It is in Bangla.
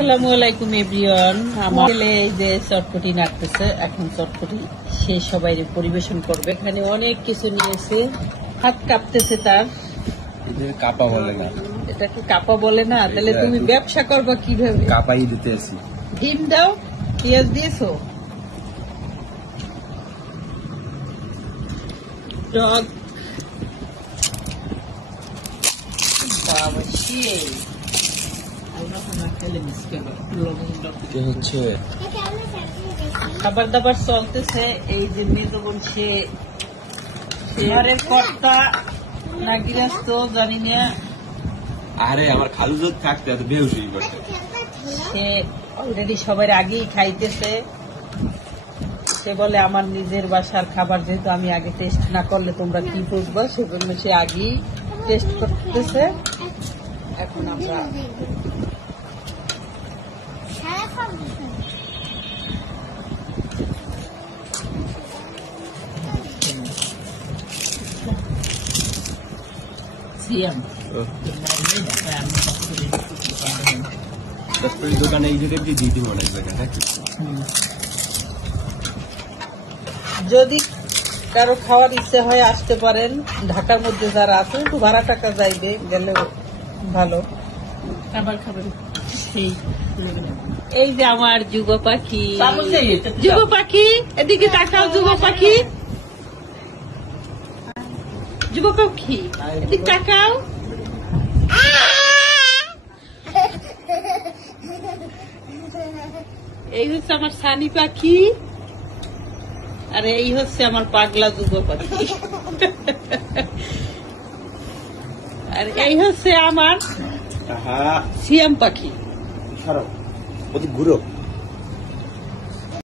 আসসালামু আলাইকুম এভরিওয়ান। আমার ছেলে এই যে চটপটি নাড়তেছে, এখন চটপটি সে সবাই পরিবেশন করবে। এখানে অনেক কিছু নিয়েছে, হাত কাঁপতেছে তার। কাপা বলে না, এটাকে কাপা বলে না? তাহলে তুমি ব্যবসা করবা কিভাবে? কাপাই দিতে আছি। ডিম দাও, পেঁয়াজ দিয়েছো, টক বাবা সেই হচ্ছে খাবার দাবার চলতেছে। এই যে মেজ বোন সে ঘরের কর্তা না গৃহস্থ জানি না, আরে আমার খালু যদি থাকতে এত বেহুশ হয়ে পড়তে। সে অলরেডি সবার আগেই খাইতেছে। সে বলে আমার নিজের বাসার খাবার যেহেতু আমি আগে টেস্ট না করলে তোমরা কি বুঝবো, সেজন্য সে আগেই টেস্ট করতেছে। এখন আমরা দোকানে এই যেটা দিয়ে দিব না নাকি? যদি কারো খাওয়ার ইচ্ছে হয় আসতে পারেন। ঢাকার মধ্যে যারা আছে একটু ভাড়া টাকা যাইবে, গেলে ভালো খাবার খাবেন। এই যে আমার যুব পাখি, যুব পাখি এদিকে তাকাও, যুব পাখি, যুব পাখি এদিকে তাকাও। এই হচ্ছে আমার সানি পাখি, আর এই হচ্ছে আমার পাগলা যুব পাখি, আর এই হচ্ছে আমার সিয়াম পাখি। ঘুরো